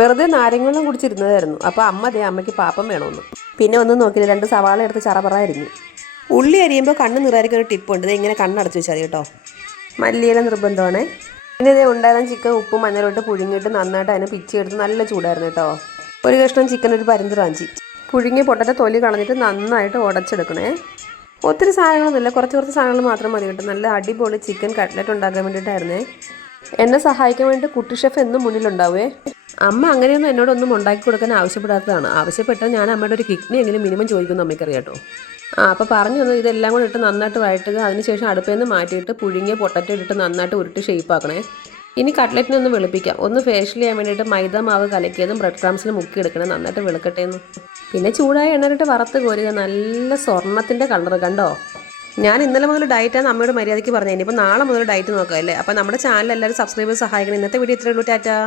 വെറുതെ നാരങ്ങളും കുടിച്ചിരുന്നതായിരുന്നു. അപ്പോൾ അമ്മയ്ക്ക് പാപ്പം വേണമെന്ന്. പിന്നെ ഒന്നും നോക്കിയില്ല, 2 സവാള എടുത്ത് ചറപറ അരിഞ്ഞു. ഉള്ളി അരിയുമ്പോൾ കണ്ണ് നിറായിരിക്കും ഒരു ടിപ്പുണ്ട്. ഇങ്ങനെ കണ്ണടച്ച് വെച്ചാൽ മതി കേട്ടോ. മല്ലിയില നിർബന്ധമാണ്. പിന്നെ ഇതേ ഉണ്ടായിരുന്ന ചിക്കൻ ഉപ്പും മഞ്ഞളിട്ട് പുഴുങ്ങിയിട്ട് നന്നായിട്ട് അതിനെ പിച്ചെടുത്ത് നല്ല ചൂടായിരുന്നു കേട്ടോ. ഒരു കഷ്ണം ചിക്കൻ ഒരു പരുന്ത് പുഴുങ്ങിയ പൊട്ടറ്റ തൊലി കളഞ്ഞിട്ട് നന്നായിട്ട് ഉടച്ചെടുക്കണേ. ഒത്തിരി സാധനങ്ങളൊന്നുമില്ല, കുറച്ച് സാധനങ്ങൾ മാത്രം മതി കേട്ടോ. നല്ല അടിപൊളി ചിക്കൻ കട്ട്ലറ്റ് ഉണ്ടാക്കാൻ വേണ്ടിയിട്ടായിരുന്നേ. എന്നെ സഹായിക്കാൻ വേണ്ടി കുട്ടി ഷെഫ് എന്നും മുന്നിലുണ്ടാവേ. അമ്മ അങ്ങനെയൊന്നും എന്നോടൊന്നും ഉണ്ടാക്കി കൊടുക്കാൻ ആവശ്യപ്പെടാത്തതാണ്. ആവശ്യപ്പെട്ടാൽ ഞാൻ അമ്മയുടെ ഒരു കിഡ്നി എങ്കിലും മിനിമം ചോദിക്കുന്നു അമ്മയ്ക്കറിയാം കേട്ടോ. അപ്പോൾ പറഞ്ഞു തന്നു, ഇതെല്ലാം കൂടെ ഇട്ട് നന്നായിട്ട് വഴറ്റുക. അതിനുശേഷം അടുപ്പിൽ നിന്ന് മാറ്റിയിട്ട് പുഴുങ്ങിയ പൊട്ടറ്റോ ഇട്ട് നന്നായിട്ട് ഉരുട്ടി ഷേപ്പാക്കണേ. ഇനി കട്ട്ലറ്റിനെ ഒന്ന് വെളുപ്പിക്കാം. ഒന്ന് ഫേഷ്യൽ ചെയ്യാൻ വേണ്ടിയിട്ട് മൈദ മാവ് കലക്കിയതും ബ്രെഡ് ക്രംസിൽ മുക്കിയെടുക്കണം. നന്നായിട്ട് വെളുക്കട്ടേന്ന്. പിന്നെ ചൂടായ എണ്ണയിലിട്ട് വറുത്ത് കോരുക. നല്ല സ്വർണ്ണത്തിൻ്റെ കളർ കണ്ടോ. ഞാൻ ഇന്നലെ മുതൽ ഡയറ്റാണ് അമ്മയോട് മര്യാദയ്ക്ക് പറഞ്ഞത്. ഇനിയിപ്പോൾ നാളെ മുതൽ ഡയറ്റ് നോക്കാം അല്ലേ. അപ്പോൾ നമ്മുടെ ചാനൽ എല്ലാവരും സബ്സ്ക്രൈബ് സഹായിക്കണം. ഇന്നത്തെ വീഡിയോ ഇത്രയേ ഉള്ളൂ. ടാറ്റാ.